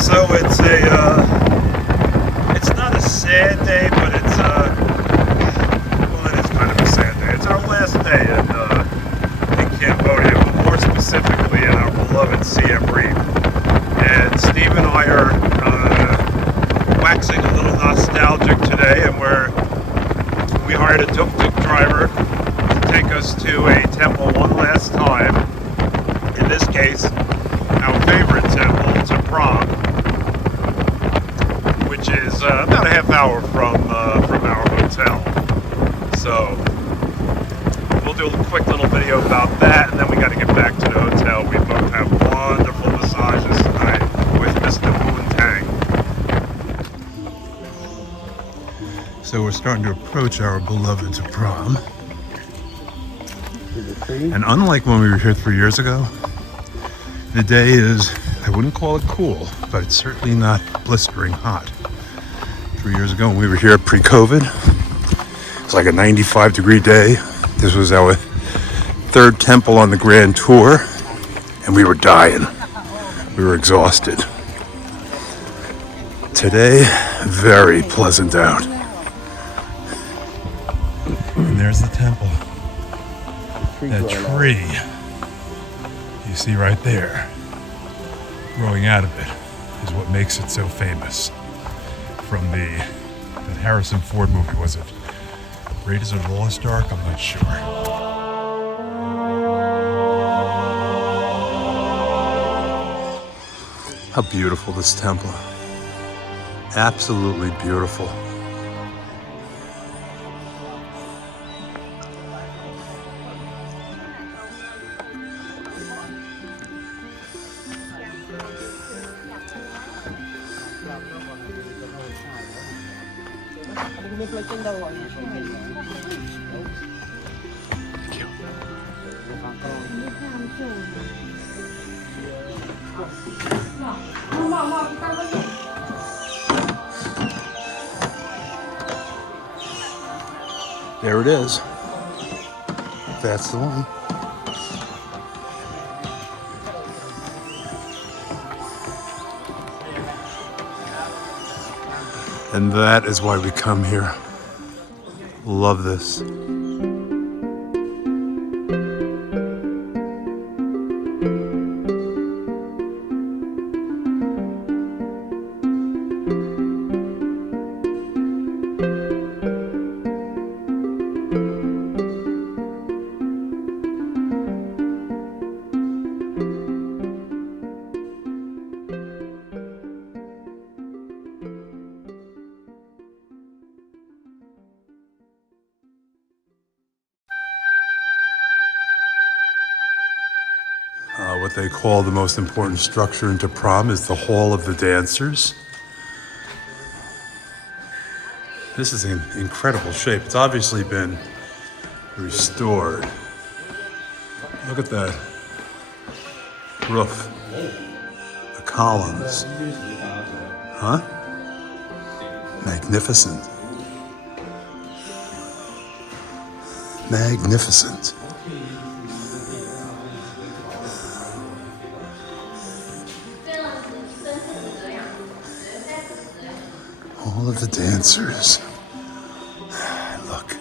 So it's not a sad day, but well, it is kind of a sad day. It's our last day in Cambodia, but more specifically in our beloved Siem Reap. And Steve and I are waxing a little nostalgic today, and we hired a tuk-tuk driver to take us to a temple one last time. In this case, our favorite temple, Ta Prohm, which is about a half hour from our hotel. So we'll do a quick little video about that, and then we got to get back to the hotel. We both have wonderful massages tonight with Mr. Tang. So we're starting to approach our beloved Ta Prohm. And unlike when we were here 3 years ago, the day is, I wouldn't call it cool, but it's certainly not blistering hot. 3 years ago when we were here pre-COVID, it was like a 95-degree day. This was our third temple on the grand tour, and we were dying. We were exhausted. Today, very pleasant out. And there's the temple. That tree you see right there, growing out of it, is what makes it so famous. From that Harrison Ford movie, was it Raiders of the Lost Ark? I'm not sure. How beautiful this temple. Absolutely beautiful. Thank you. There it is. That's the one. And that is why we come here. Love this. What they call the most important structure in Ta Prohm is the Hall of the Dancers. This is in incredible shape. It's obviously been restored. Look at that roof, the columns. Huh? Magnificent. Magnificent. All of the dancers. Look.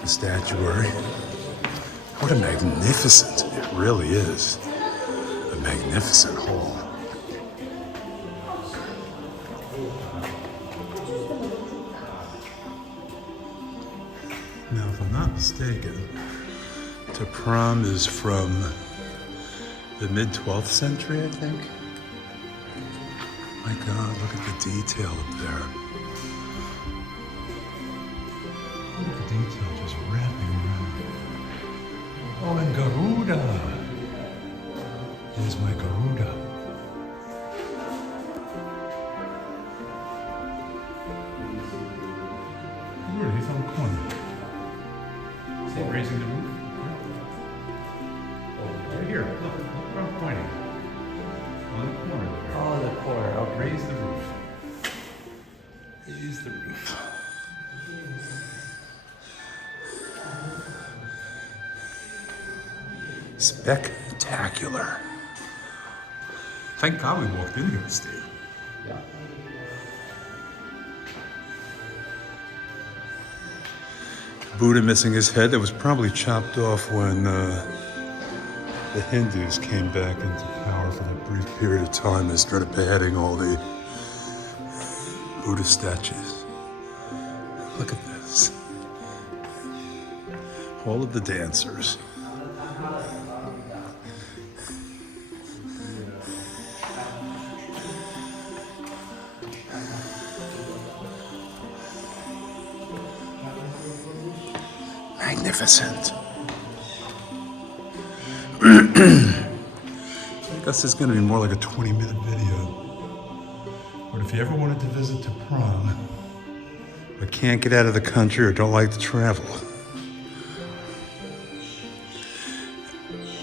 The statuary. What a magnificent, it really is. A magnificent hall. Now, if I'm not mistaken, Ta Prohm is from the mid-12th century, I think. My God, look at the detail up there. Look at the detail just wrapping around. Oh, and Garuda. There's my Garuda. Where? He's on the corner. Is he raising the roof? Oh, right here. Look where I'm pointing. On the corner there. Oh, the corner. Okay. Raise the roof. Raise the roof. Spectacular. Thank God we walked in here, Steve. Buddha missing his head that was probably chopped off when the Hindus came back into power for that brief period of time. They started beheading all the Buddha statues. Look at this. All of the dancers. Magnificent. I guess it's going to be more like a 20-minute video. But if you ever wanted to visit Ta Prohm, but can't get out of the country or don't like to travel,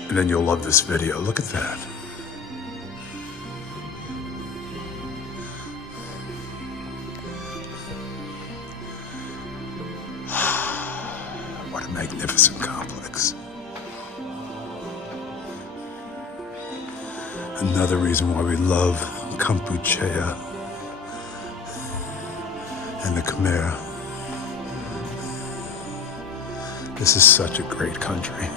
then you'll love this video. Look at that. What a magnificent complex. Another reason why we love Cambodia and the Khmer. This is such a great country.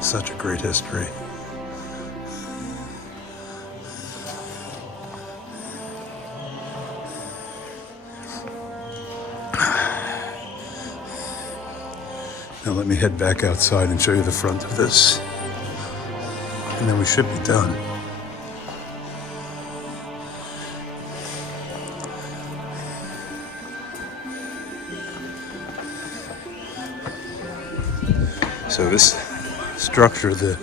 Such a great history. Now let me head back outside and show you the front of this. And then we should be done. So this structure, the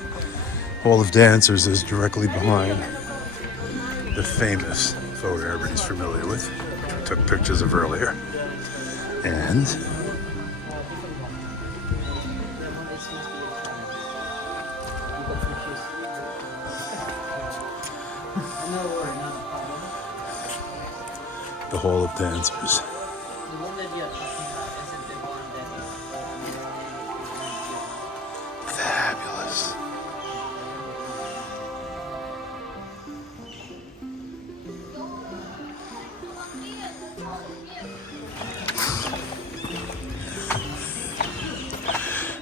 Hall of Dancers, is directly behind the famous photo everybody's familiar with, which we took pictures of earlier. And the Hall of Dancers. Fabulous.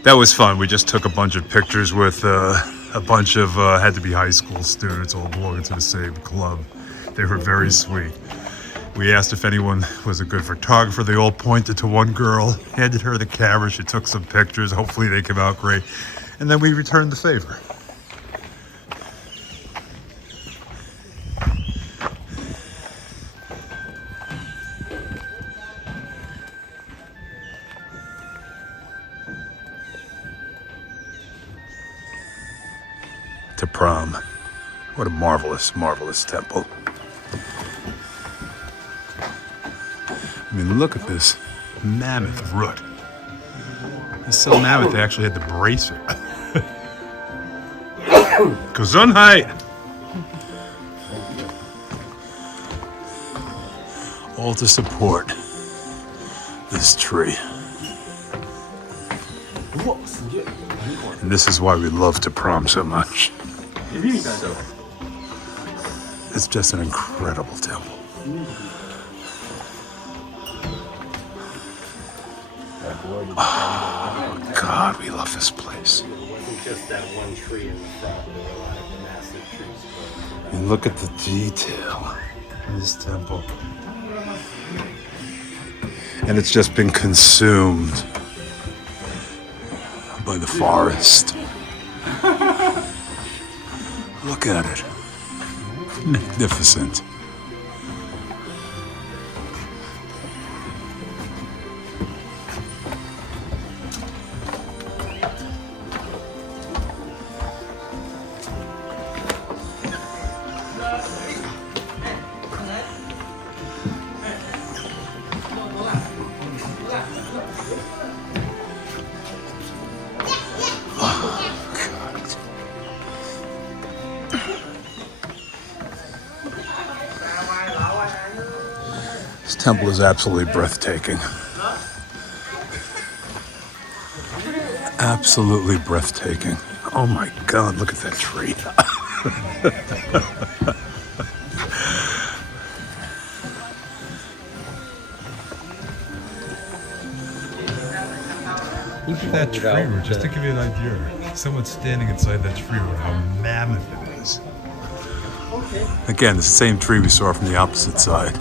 That was fun. We just took a bunch of pictures with a bunch of, had to be high school students, all belonging to the same club. They were very sweet. We asked if anyone was a good photographer. They all pointed to one girl, handed her the camera. She took some pictures. Hopefully they came out great. And then we returned the favor. Ta Prohm. What a marvelous, marvelous temple. I mean, look at this mammoth root. It's so mammoth they actually had to brace it. Gesundheit! All to support this tree. And this is why we love Ta Prohm so much. It's just an incredible temple. Oh, God, we love this place. It wasn't just that one tree in the front, there were a lot of massive trees. And look at the detail in this temple. And it's just been consumed by the forest. Look at it. Magnificent. This temple is absolutely breathtaking. Absolutely breathtaking. Oh my God, look at that tree. Look at that tree, just to give you an idea. Someone standing inside that tree, how mammoth it is. Again, the same tree we saw from the opposite side.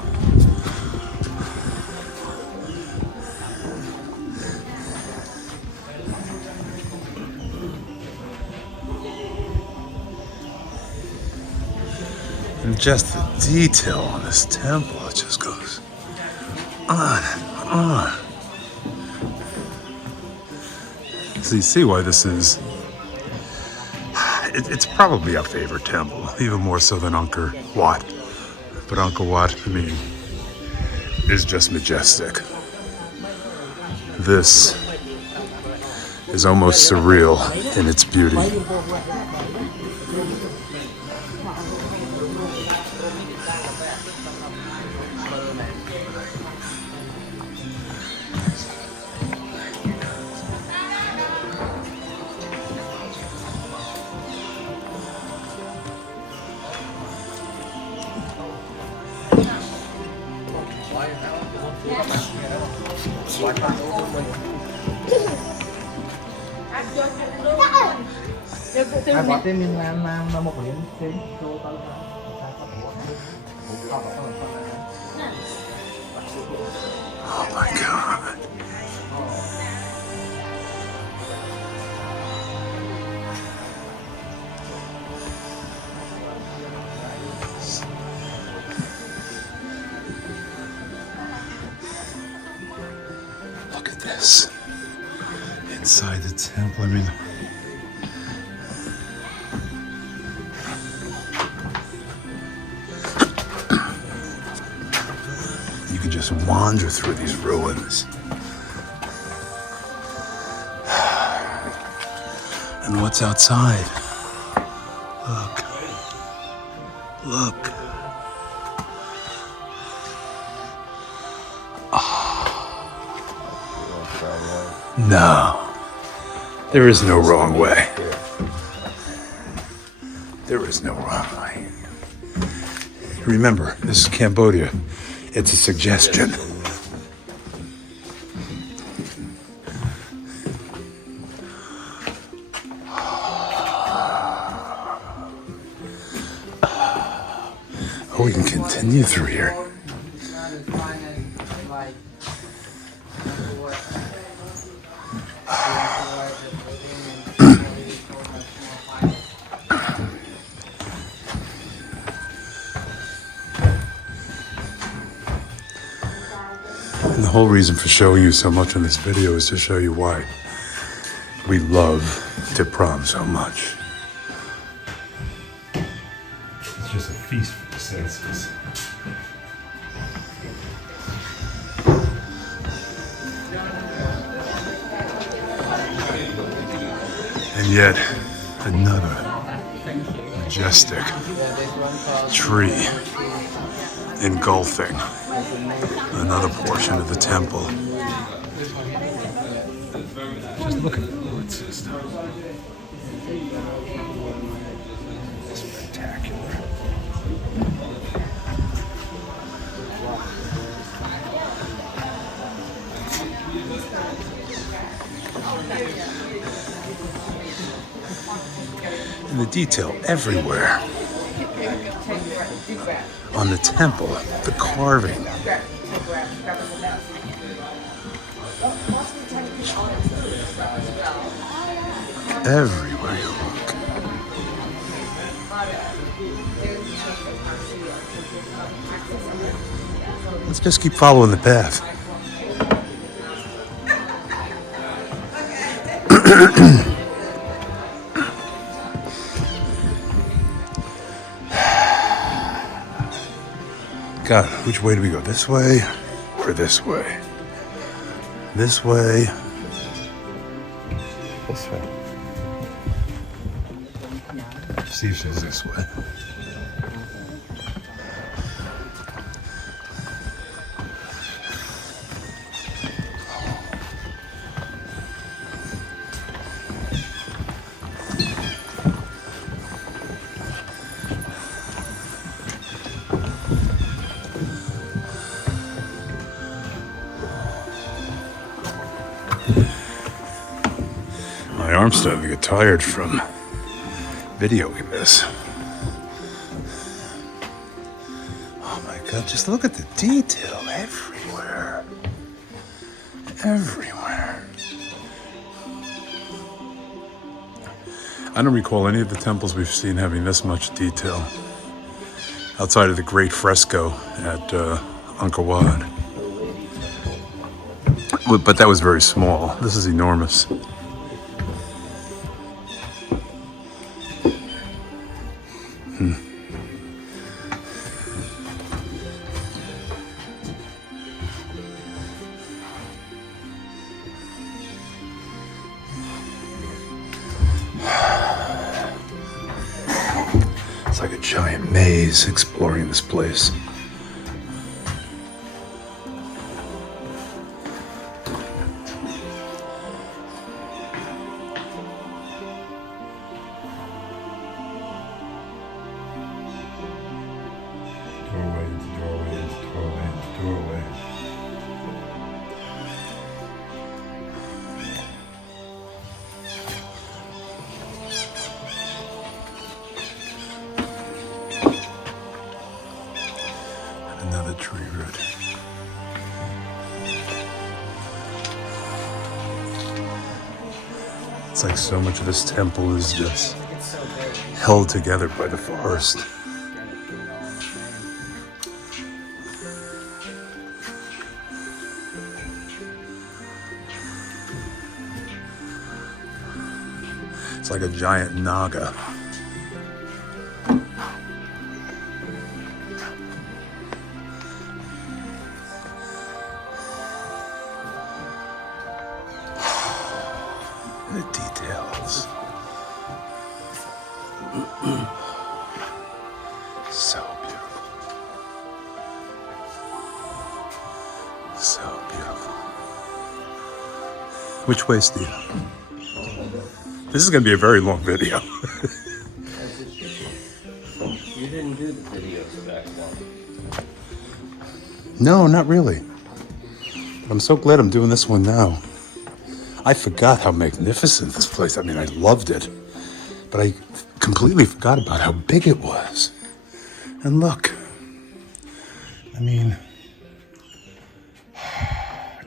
And just the detail on this temple, it just goes on and on. So you see why this is, it's probably our favorite temple, even more so than Angkor Wat. But Angkor Wat, I mean, is just majestic. This is almost surreal in its beauty. Oh my God. Look at this. Inside the temple, I mean, you can just wander through these ruins. And what's outside? Look. Look. No. There is no wrong way. There is no wrong way. Remember, this is Cambodia. It's a suggestion. Oh, we can continue through here. And the whole reason for showing you so much in this video is to show you why we love Ta Prohm so much. It's just a feast for the senses. And yet, another majestic tree engulfing another portion of the temple. Just look at the root system. It's spectacular. And the detail everywhere. On the temple, the carving. Everywhere you look. Let's just keep following the path. God, which way do we go? This way or this way? This way. This way. See if she's this way. My arm's starting to get tired from videoing this. Oh my God, just look at the detail everywhere. Everywhere. I don't recall any of the temples we've seen having this much detail outside of the great fresco at Angkor Wat. But that was very small. This is enormous. It's like a giant maze exploring this place. Doorway. Another tree root. It's like so much of this temple is just held together by the forest. It's like a giant naga. The details. So beautiful. So beautiful. Which way, Steve? This is going to be a very long video. You didn't do the videos back long. No, not really. But I'm so glad I'm doing this one now. I forgot how magnificent this place. I mean, I loved it, but I completely forgot about how big it was. And look, I mean,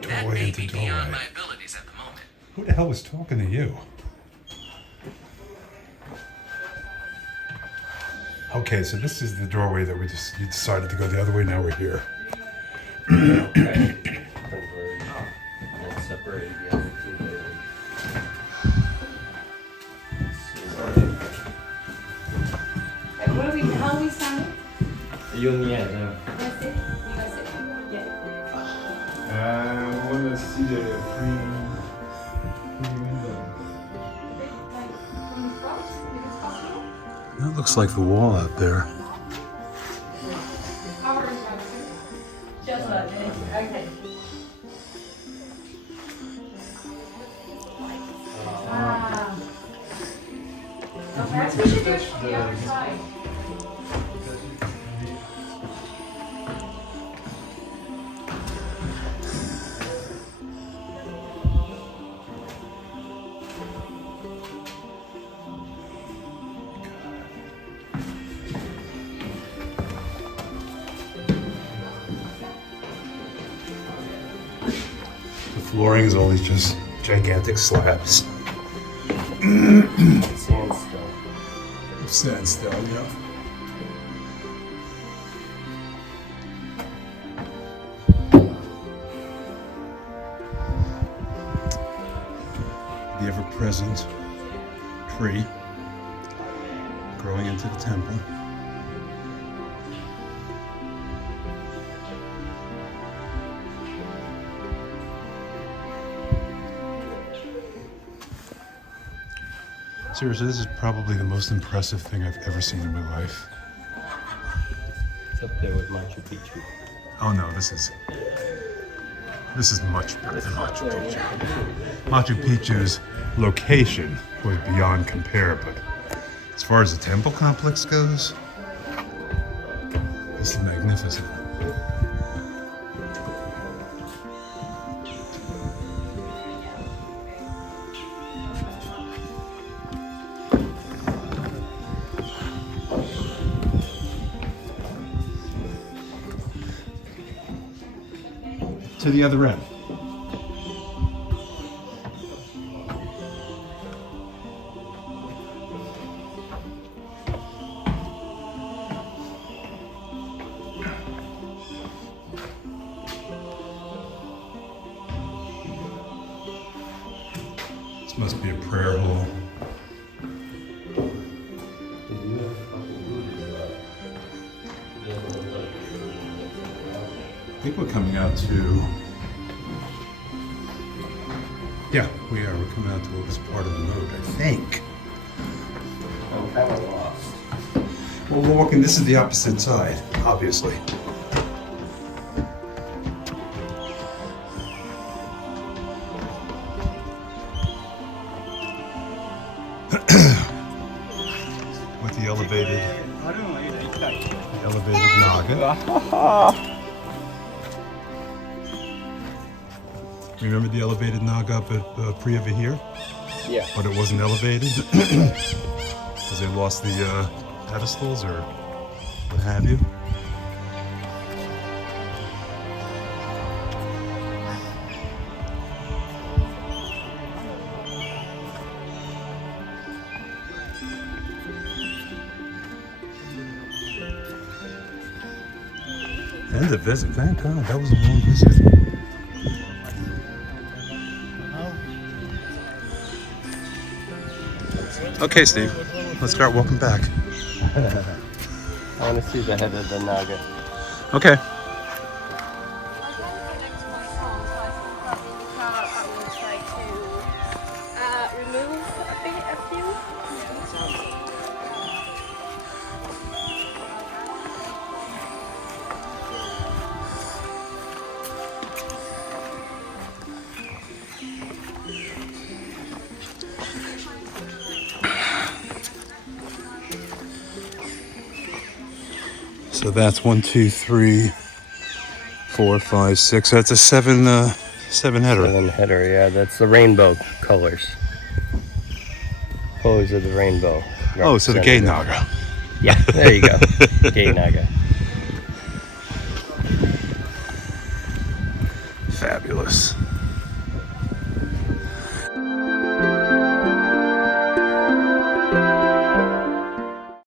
doorway into doorway. Who the hell was talking to you? Okay, so this is the doorway that you decided to go the other way. Now we're here. Okay. That's separated the other two there. How are we standing? Yung yeah, no. That's it. You guys sit. Yeah. I want to see the free window. Like from the front, if it's possible. That looks like the wall out there. Our just like this. Okay. Ah. So perhaps we should do it from the other side. The flooring is always just gigantic slabs. Sandstone. Sandstone, yeah. The ever-present tree growing into the temple. Seriously, this is probably the most impressive thing I've ever seen in my life. It's up there with Machu Picchu. Oh no, this is much better than Machu Picchu. Machu Picchu's location was beyond compare, but as far as the temple complex goes, this is magnificent. to the other end. This must be a prayer hall. I think we're coming out to... Yeah, we are. We're coming out to this part of the road, I think. I'm kind of lost. Well, we're walking... This is the opposite side, obviously. With the elevated Naga. Remember the elevated Naga up at Rajavihara? Yeah. But it wasn't elevated because they lost the pedestals or what have you. And a visit, thank God. That was a long visit. Okay, Steve. Let's start walking back. I want to see the head of the Naga. Okay. So that's 1, 2, 3, 4, 5, 6. That's a seven header. Seven header, yeah. That's the rainbow colors. Colors of the rainbow. Oh, so the gay Naga. Yeah, there you go. Gay Naga. Fabulous.